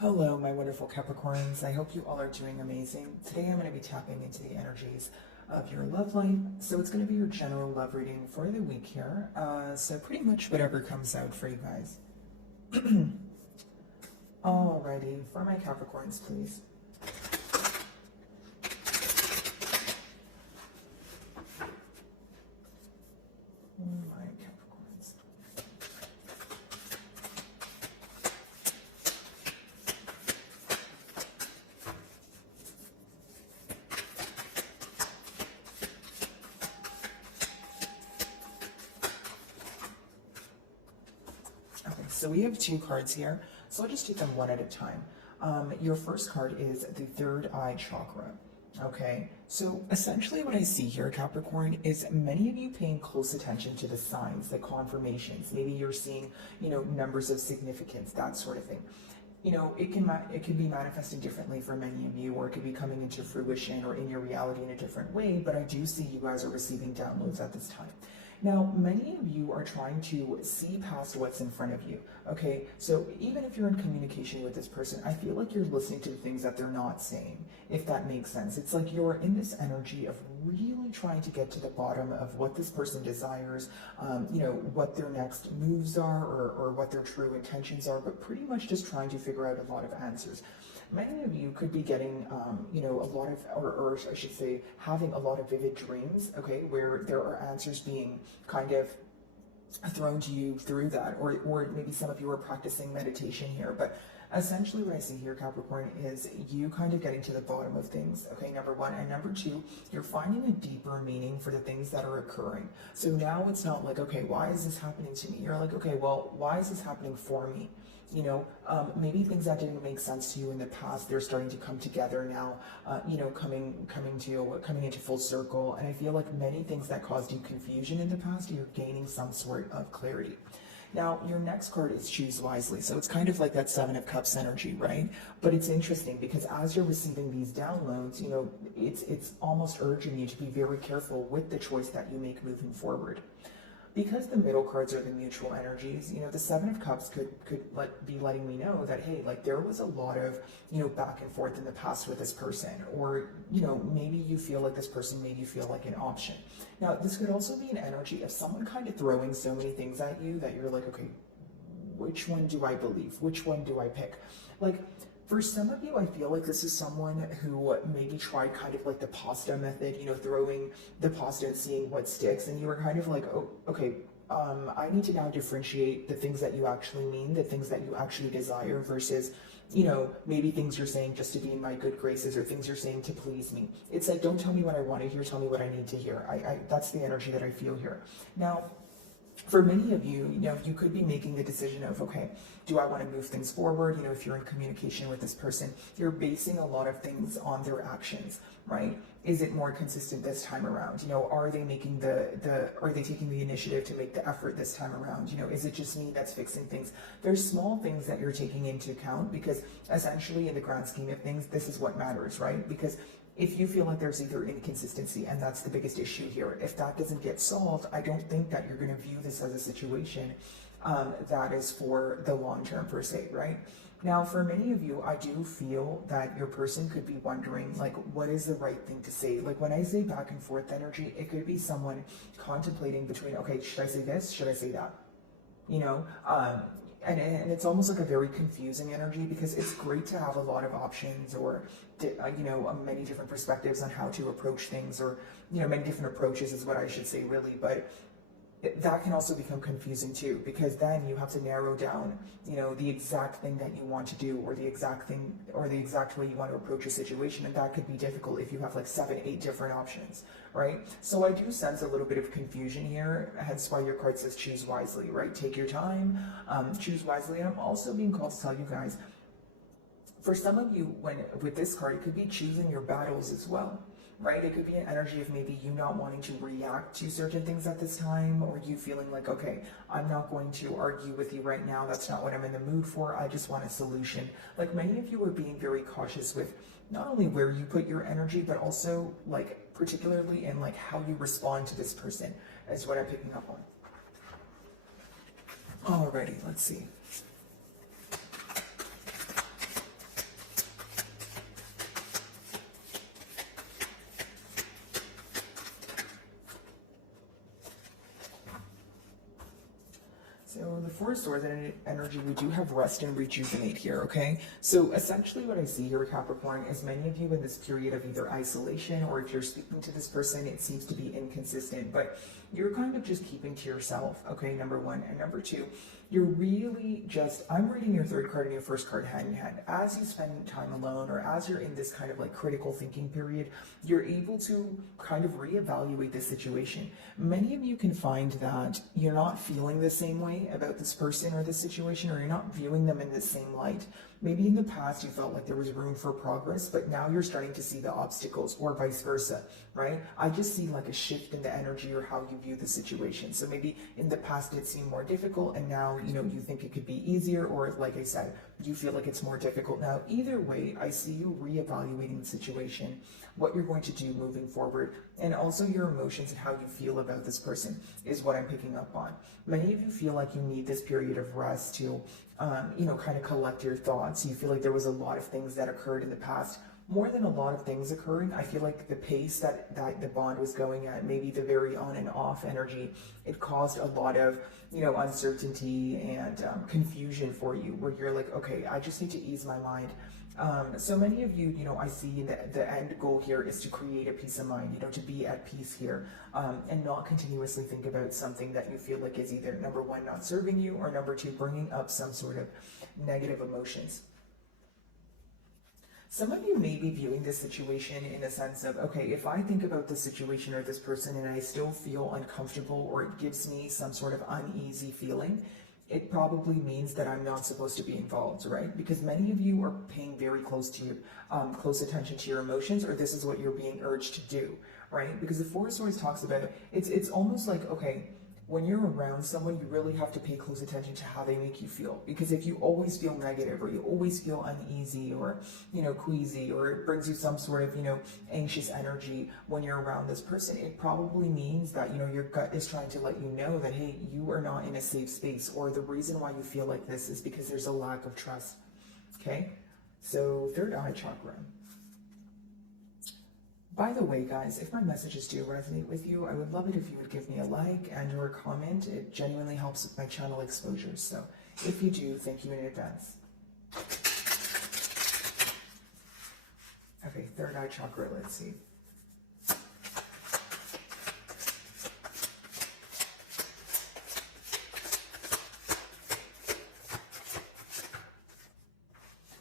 Hello, my wonderful Capricorns. I hope you all are doing amazing. Today I'm going to be tapping into the energies of your love life. So it's going to be your general love reading for the week here. So pretty much whatever comes out for you guys. Alrighty, for my Capricorns, please. My Capricorns. Okay, so we have two cards here, so I'll just take them one at a time. Your first card is the third eye chakra. Okay, so essentially what I see here, Capricorn, is many of you paying close attention to the signs, the confirmations. Maybe you're seeing, numbers of significance, that sort of thing. It can be manifesting differently for many of you, or it could be coming into fruition or in your reality in a different way, but I do see you guys are receiving downloads at this time. Now, many of you are trying to see past what's in front of you, okay? So even if you're in communication with this person, I feel like you're listening to the things that they're not saying, if that makes sense. It's like you're in this energy of really trying to get to the bottom of what this person desires, what their next moves are, or what their true intentions are, but pretty much just trying to figure out a lot of answers. Many of you could be getting, a lot of, or I should say, having a lot of vivid dreams, okay, where there are answers being kind of thrown to you through that, or maybe some of you are practicing meditation here, but essentially what I see here, Capricorn, is you kind of getting to the bottom of things, okay, number one. And number two, you're finding a deeper meaning for the things that are occurring. So now it's not like, okay, why is this happening to me? You're like, okay, well, why is this happening for me? Maybe things that didn't make sense to you in the past, they're starting to come together now, coming into full circle. And I feel like many things that caused you confusion in the past, you're gaining some sort of clarity. Now, your next card is choose wisely. So it's kind of like that Seven of Cups energy, right? But it's interesting because as you're receiving these downloads, it's almost urging you to be very careful with the choice that you make moving forward. Because the middle cards are the mutual energies, the Seven of Cups could be letting me know that, hey, like there was a lot of, back and forth in the past with this person, or, maybe you feel like this person made you feel like an option. Now, this could also be an energy of someone kind of throwing so many things at you that you're like, okay, which one do I believe? Which one do I pick? Like, for some of you, I feel like this is someone who maybe tried kind of like the pasta method, throwing the pasta and seeing what sticks. And you were kind of like, oh, okay, I need to now differentiate the things that you actually mean, the things that you actually desire versus, maybe things you're saying just to be in my good graces or things you're saying to please me. It's like, don't tell me what I want to hear, tell me what I need to hear. That's the energy that I feel here. Now, for many of you, you could be making the decision of, okay, do I want to move things forward? if you're in communication with this person, you're basing a lot of things on their actions, right? Is it more consistent this time around? Are they making are they taking the initiative to make the effort this time around? Is it just me that's fixing things? There's small things that you're taking into account because essentially in the grand scheme of things, this is what matters, right? Because if you feel like there's either inconsistency, and that's the biggest issue here, if that doesn't get solved, I don't think that you're going to view this as a situation that is for the long term per se, right? Now, for many of you, I do feel that your person could be wondering, like, what is the right thing to say? Like, when I say back and forth energy, it could be someone contemplating between, okay, should I say this? Should I say that? And it's almost like a very confusing energy because it's great to have a lot of options or, many different perspectives on how to approach things, or, many different approaches is what I should say really, but that can also become confusing too, because then you have to narrow down, the exact thing that you want to do, or the exact thing, or the exact way you want to approach a situation. And that could be difficult if you have like 7-8 different options, right? So I do sense a little bit of confusion here, hence why your card says choose wisely, right? Take your time, choose wisely. And I'm also being called to tell you guys, for some of you, with this card, it could be choosing your battles as well. Right? It could be an energy of maybe you not wanting to react to certain things at this time, or you feeling like, okay, I'm not going to argue with you right now. That's not what I'm in the mood for. I just want a solution. Like, many of you are being very cautious with not only where you put your energy, but also like particularly in like how you respond to this person is what I'm picking up on. Alrighty, let's see. Four of Swords energy, we do have rest and rejuvenate here, okay? So essentially what I see here, Capricorn, is many of you in this period of either isolation, or if you're speaking to this person, it seems to be inconsistent, but you're kind of just keeping to yourself, okay, number one. And number two, you're really just, I'm reading your third card and your first card hand in hand. As you spend time alone, or as you're in this kind of like critical thinking period, you're able to kind of reevaluate the situation. Many of you can find that you're not feeling the same way about this person or this situation, or you're not viewing them in the same light. Maybe in the past you felt like there was room for progress, but now you're starting to see the obstacles, or vice versa, right? I just see like a shift in the energy or how you view the situation. So maybe in the past it seemed more difficult, and now, you know, you think it could be easier, or like I said, you feel like it's more difficult now. Either way, I see you reevaluating the situation, what you're going to do moving forward, and also your emotions and how you feel about this person is what I'm picking up on. Many of you feel like you need this period of rest to, you know, kind of collect your thoughts. You feel like there was a lot of things that occurred in the past. More than a lot of things occurring, I feel like the pace that the bond was going at, maybe the very on and off energy, it caused a lot of, you know, uncertainty and confusion for you, where you're like, okay, I just need to ease my mind. So many of you, you know, I see the end goal here is to create a peace of mind, you know, to be at peace here, and not continuously think about something that you feel like is either, number one, not serving you, or number two, bringing up some sort of negative emotions. Some of you may be viewing this situation in a sense of, okay, if I think about this situation or this person and I still feel uncomfortable, or it gives me some sort of uneasy feeling, it probably means that I'm not supposed to be involved, right? Because many of you are paying very close close attention to your emotions, or this is what you're being urged to do, right? Because the Four of Swords talks about it. It's almost like, okay, when you're around someone, you really have to pay close attention to how they make you feel. Because if you always feel negative, or you always feel uneasy, or, you know, queasy, or it brings you some sort of, you know, anxious energy when you're around this person, it probably means that, you know, your gut is trying to let you know that, hey, you are not in a safe space, or the reason why you feel like this is because there's a lack of trust. Okay? So, third eye chakra. By the way, guys, if my messages do resonate with you, I would love it if you would give me a like and or a comment. It genuinely helps with my channel exposure. So if you do, thank you in advance. Okay, third eye chakra, let's see.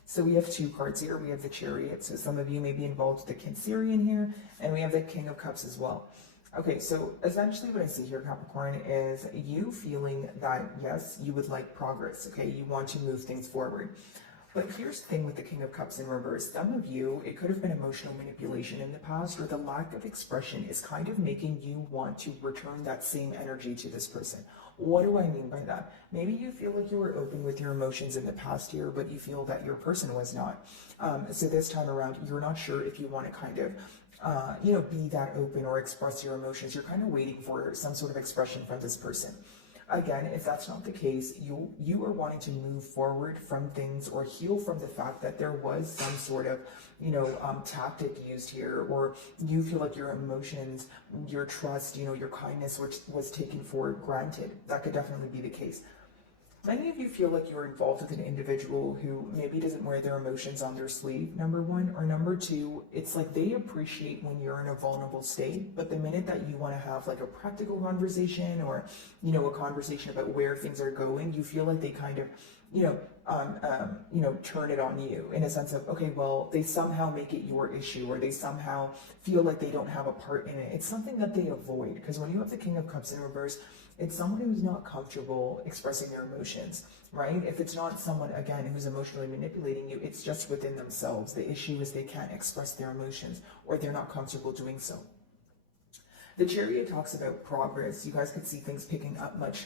So we have two cards here. We have the Chariot. So some of you may be involved with the Cancerian here, and we have the King of Cups as well. Okay, so essentially what I see here, Capricorn, is you feeling that, yes, you would like progress, okay? You want to move things forward. But here's the thing with the King of Cups in reverse. Some of you, it could have been emotional manipulation in the past, or the lack of expression is kind of making you want to return that same energy to this person. What do I mean by that? Maybe you feel like you were open with your emotions in the past year, but you feel that your person was not. So this time around, you're not sure if you want to kind of, you know, be that open or express your emotions. You're kind of waiting for some sort of expression from this person. Again, if that's not the case, you are wanting to move forward from things, or heal from the fact that there was some sort of, you know, tactic used here, or you feel like your emotions, your trust, you know, your kindness was taken for granted. That could definitely be the case. Many of you feel like you're involved with an individual who maybe doesn't wear their emotions on their sleeve, number one, or number two, it's like they appreciate when you're in a vulnerable state, but the minute that you want to have like a practical conversation, or, you know, a conversation about where things are going, you feel like they kind of, you know, turn it on you in a sense of, okay, well, they somehow make it your issue, or they somehow feel like they don't have a part in it. It's something that they avoid, because when you have the King of Cups in reverse, it's someone who's not comfortable expressing their emotions, right? If it's not someone, again, who's emotionally manipulating you, it's just within themselves. The issue is they can't express their emotions, or they're not comfortable doing so. The Chariot talks about progress. You guys could see things picking up much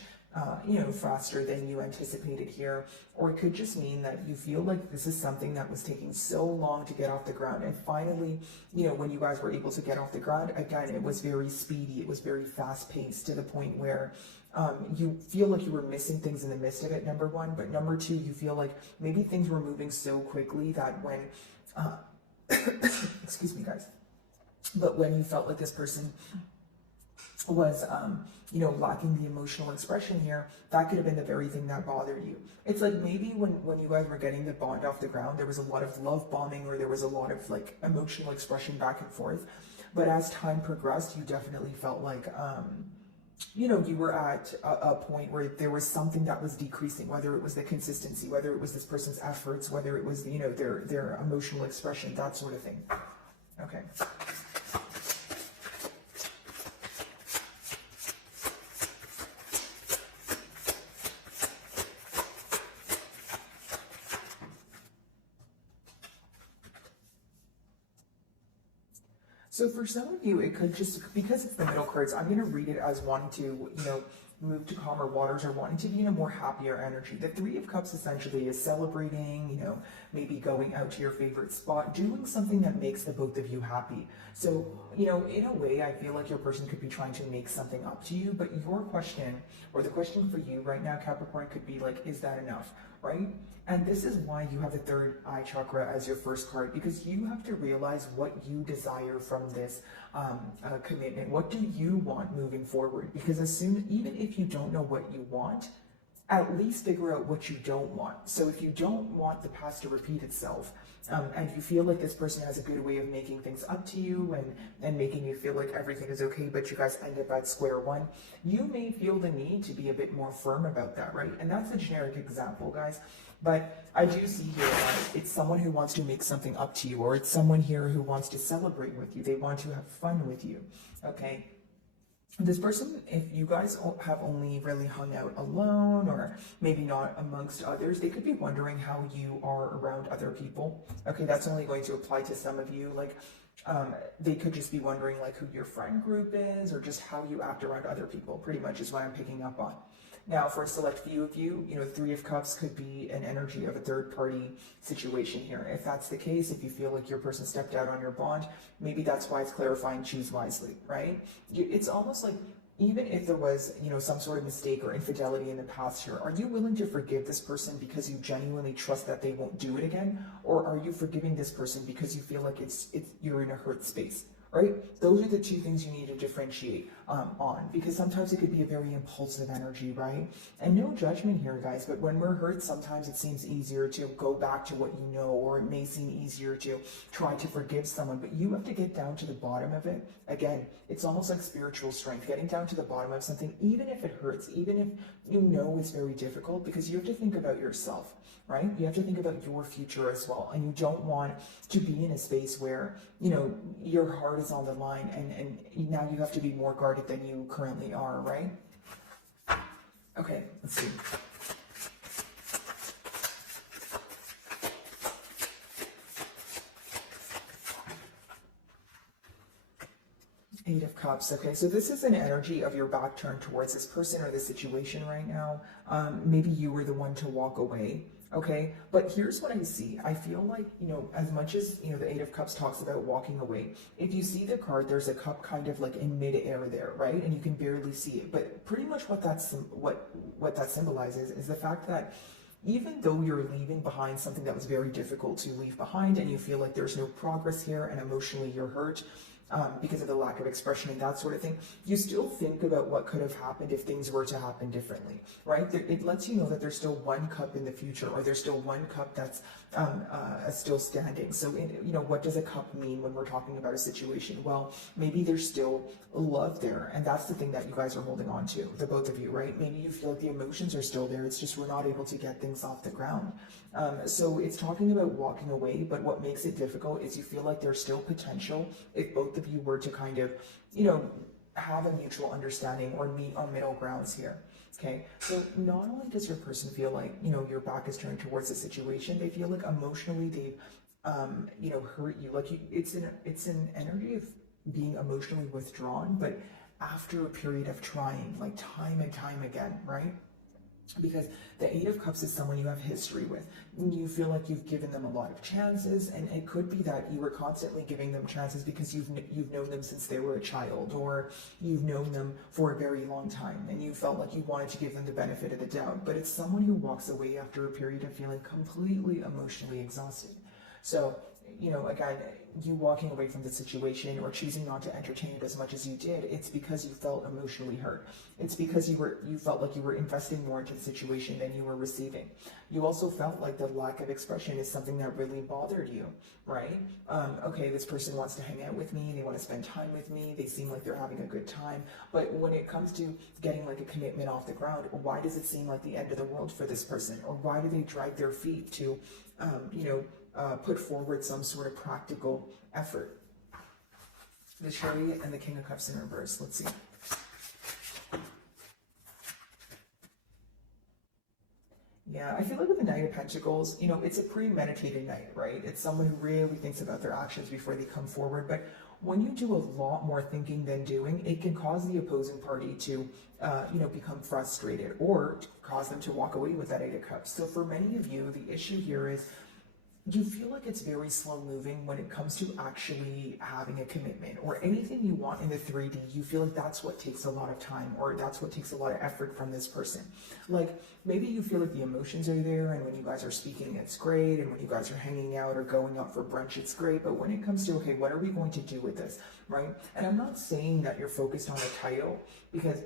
you know, faster than you anticipated here, or it could just mean that you feel like this is something that was taking so long to get off the ground, and finally, you know, when you guys were able to get off the ground, again, it was very speedy, it was very fast-paced, to the point where you feel like you were missing things in the midst of it, number one, but number two, you feel like maybe things were moving so quickly that when excuse me, guys, but when you felt like this person was you know, lacking the emotional expression here, that could have been the very thing that bothered you. It's like maybe when you guys were getting the bond off the ground, there was a lot of love bombing, or there was a lot of like emotional expression back and forth. But as time progressed, you definitely felt like you know, you were at a point where there was something that was decreasing, whether it was the consistency, whether it was this person's efforts, whether it was, you know, their emotional expression, that sort of thing. Okay. So for some of you, it could just, because it's the middle cards, I'm going to read it as wanting to, you know, move to calmer waters, or wanting to be in a more happier energy. The Three of Cups essentially is celebrating, you know, maybe going out to your favorite spot, doing something that makes the both of you happy. So, you know, in a way, I feel like your person could be trying to make something up to you, but your question, or the question for you right now, Capricorn, could be like, is that enough, right? And this is why you have the third eye chakra as your first card, because you have to realize what you desire from this commitment. What do you want moving forward? Because even if you don't know what you want, at least figure out what you don't want. So if you don't want the past to repeat itself, and you feel like this person has a good way of making things up to you and making you feel like everything is okay, but you guys end up at square one, you may feel the need to be a bit more firm about that, right? And that's a generic example, guys. But I do see here that it's someone who wants to make something up to you, or it's someone here who wants to celebrate with you. They want to have fun with you, okay? This person, if you guys have only really hung out alone, or maybe not amongst others, they could be wondering how you are around other people. Okay, that's only going to apply to some of you. Like, they could just be wondering like who your friend group is, or just how you act around other people, pretty much is what I'm picking up on. Now, for a select few of you, you know, Three of Cups could be an energy of a third-party situation here. If that's the case, if you feel like your person stepped out on your bond, maybe that's why it's clarifying, choose wisely, right? It's almost like, even if there was, you know, some sort of mistake or infidelity in the past here, are you willing to forgive this person because you genuinely trust that they won't do it again? Or are you forgiving this person because you feel like you're in a hurt space? Right? Those are the two things you need to differentiate on, because sometimes it could be a very impulsive energy, right? And no judgment here, guys, but when we're hurt, sometimes it seems easier to go back to what you know, or it may seem easier to try to forgive someone, but you have to get down to the bottom of it. Again, it's almost like spiritual strength, getting down to the bottom of something, even if it hurts, even if you know it's very difficult, because you have to think about yourself. Right? You have to think about your future as well. And you don't want to be in a space where, you know, your heart is on the line, and now you have to be more guarded than you currently are, right? Okay, let's see. Eight of Cups. Okay, so this is an energy of your back turned towards this person or this situation right now. Maybe you were the one to walk away. Okay, but here's what I see. I feel like, you know, as much as, you know, the Eight of Cups talks about walking away, if you see the card, there's a cup kind of like in mid-air there, right? And you can barely see it. But pretty much what that symbolizes is the fact that even though you're leaving behind something that was very difficult to leave behind, and you feel like there's no progress here, and emotionally you're hurt, because of the lack of expression and that sort of thing, you still think about what could have happened if things were to happen differently, right? It lets you know that there's still one cup in the future, or there's still one cup that's still standing. So, you know, what does a cup mean when we're talking about a situation? Well, maybe there's still love there, and that's the thing that you guys are holding on to, the both of you, right? Maybe you feel like the emotions are still there, it's just we're not able to get things off the ground. So it's talking about walking away, but what makes it difficult is you feel like there's still potential if both of you were to kind of, you know, have a mutual understanding or meet on middle grounds here. Okay, so not only does your person feel like, you know, your back is turned towards the situation, they feel like emotionally they've, you know, hurt you. Like it's an energy of being emotionally withdrawn, but after a period of trying, like time and time again, right? Because the Eight of Cups is someone you have history with. You feel like you've given them a lot of chances, and it could be that you were constantly giving them chances because you've known them since they were a child, or you've known them for a very long time, and you felt like you wanted to give them the benefit of the doubt. But it's someone who walks away after a period of feeling completely emotionally exhausted. So again, you walking away from the situation or choosing not to entertain it as much as you did, it's because you felt emotionally hurt. It's because you felt like you were investing more into the situation than you were receiving. You also felt like the lack of expression is something that really bothered you, right? Okay, this person wants to hang out with me, they want to spend time with me, they seem like they're having a good time, but when it comes to getting like a commitment off the ground, why does it seem like the end of the world for this person? Or why do they drag their feet to, put forward some sort of practical effort? The Chariot and the King of Cups in reverse. Let's see. Yeah, I feel like with the Knight of Pentacles, it's a premeditated knight, right? It's someone who really thinks about their actions before they come forward. But when you do a lot more thinking than doing, it can cause the opposing party to, become frustrated or cause them to walk away with that Eight of Cups. So for many of you, the issue here is you feel like it's very slow moving when it comes to actually having a commitment or anything you want in the 3D. You feel like that's what takes a lot of time, or that's what takes a lot of effort from this person. Like maybe you feel like the emotions are there, and when you guys are speaking, it's great. And when you guys are hanging out or going out for brunch, it's great. But when it comes to, okay, what are we going to do with this, right? And I'm not saying that you're focused on a title, because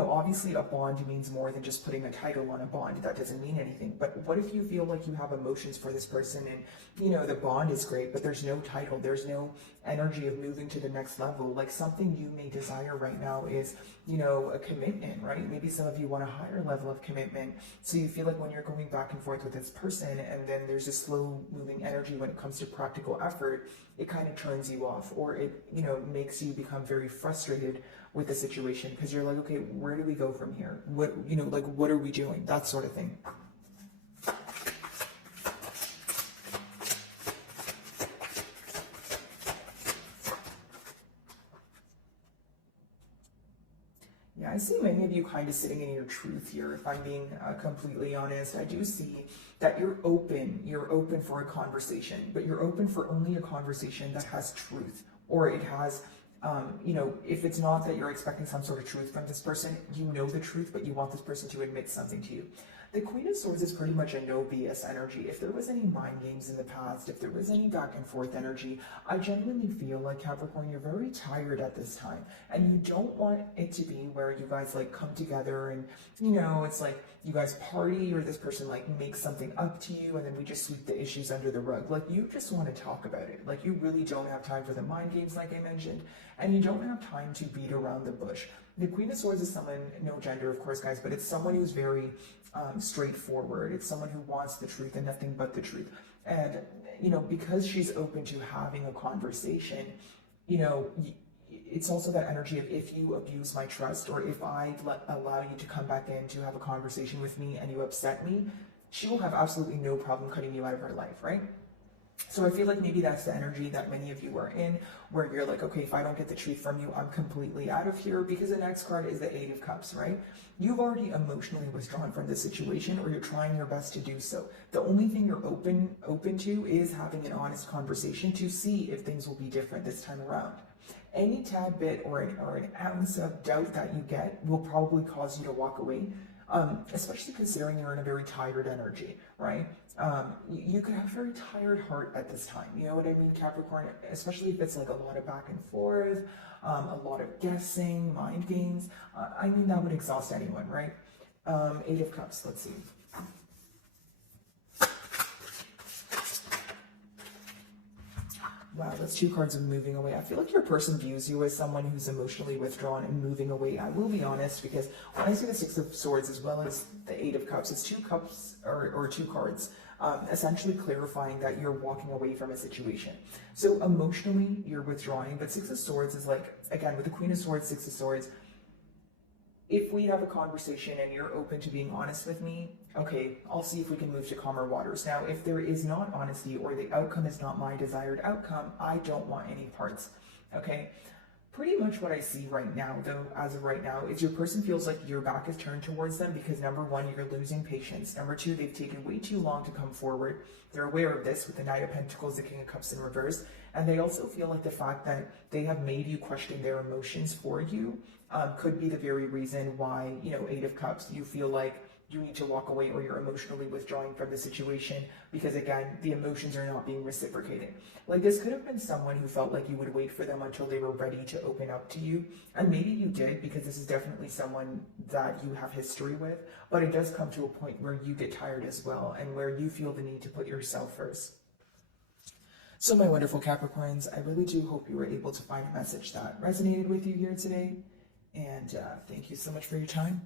obviously a bond means more than just putting a title on a bond. That doesn't mean anything. But what if you feel like you have emotions for this person and, the bond is great, but there's no title, there's no energy of moving to the next level? Like something you may desire right now is, a commitment, right? Maybe some of you want a higher level of commitment. So you feel like when you're going back and forth with this person and then there's a slow moving energy when it comes to practical effort, it kind of turns you off, or it, makes you become very frustrated with the situation, because you're like, okay, where do we go from here? What, what are we doing? That sort of thing. Yeah, I see many of you kind of sitting in your truth here. If I'm being completely honest, I do see that you're open for a conversation, but you're open for only a conversation that has truth, or it has if it's not that you're expecting some sort of truth from this person, the truth, but you want this person to admit something to you. The Queen of Swords is pretty much a no BS energy. If there was any mind games in the past, if there was any back and forth energy, I genuinely feel like, Capricorn, you're very tired at this time, and you don't want it to be where you guys like come together and, it's like you guys party, or this person like makes something up to you and then we just sweep the issues under the rug. Like you just want to talk about it. Like you really don't have time for the mind games, like I mentioned, and you don't have time to beat around the bush. The Queen of Swords is someone, no gender of course, guys, but it's someone who's very straightforward. It's someone who wants the truth and nothing but the truth. And, because she's open to having a conversation, it's also that energy of, if you abuse my trust, or if I allow you to come back in to have a conversation with me and you upset me, she will have absolutely no problem cutting you out of her life, right? So I feel like maybe that's the energy that many of you are in, where you're like, okay, if I don't get the truth from you, I'm completely out of here, because the next card is the Eight of Cups, right? You've already emotionally withdrawn from the situation, or you're trying your best to do so. The only thing you're open to is having an honest conversation to see if things will be different this time around. Any tad bit or an ounce of doubt that you get will probably cause you to walk away, especially considering you're in a very tired energy, right? You could have a very tired heart at this time. You know what I mean, Capricorn? Especially if it's like a lot of back and forth, a lot of guessing, mind games. I mean, that would exhaust anyone, right? Eight of Cups, let's see. Wow, that's two cards of moving away. I feel like your person views you as someone who's emotionally withdrawn and moving away. I will be honest, because when I see the Six of Swords as well as the Eight of Cups, it's two cups or two cards, essentially clarifying that you're walking away from a situation. So emotionally, you're withdrawing, but Six of Swords is like, again, with the Queen of Swords, Six of Swords, if we have a conversation and you're open to being honest with me, okay, I'll see if we can move to calmer waters. Now, if there is not honesty, or the outcome is not my desired outcome, I don't want any parts, okay? Pretty much what I see right now, though, as of right now, is your person feels like your back is turned towards them because, number one, you're losing patience. Number two, they've taken way too long to come forward. They're aware of this with the Knight of Pentacles, the King of Cups in reverse. And they also feel like the fact that they have made you question their emotions for you could be the very reason why, Eight of Cups, you feel like you need to walk away or you're emotionally withdrawing from the situation because, again, the emotions are not being reciprocated. Like, this could have been someone who felt like you would wait for them until they were ready to open up to you. And maybe you did, because this is definitely someone that you have history with. But it does come to a point where you get tired as well, and where you feel the need to put yourself first. So, my wonderful Capricorns, I really do hope you were able to find a message that resonated with you here today. And thank you so much for your time.